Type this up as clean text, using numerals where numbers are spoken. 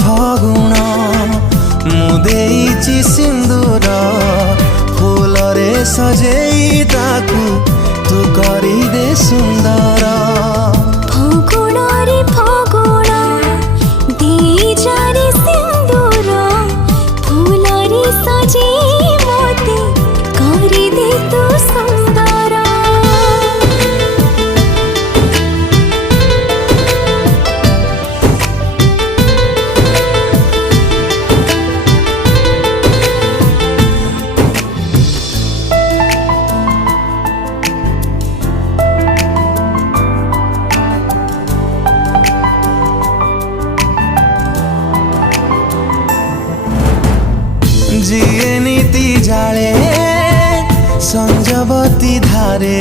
ଫଗୁଣ ମୁଁ ଦେଇଛି ସିନ୍ଦୁର ଫୁଲରେ ସଜେଇ ତାକୁ ତୁ କରିଦେ ସୁନ୍ଦର। ଫଗୁଣରେ ଫଗୁଣ ଦେଇଯାରେ ସିନ୍ଦୁର ଫୁଲରେ ସଜେଇ ମୋତେ କରିଦେ ତୁ ସୁନ୍ଦର। जिए नीति जाले संजवती धारे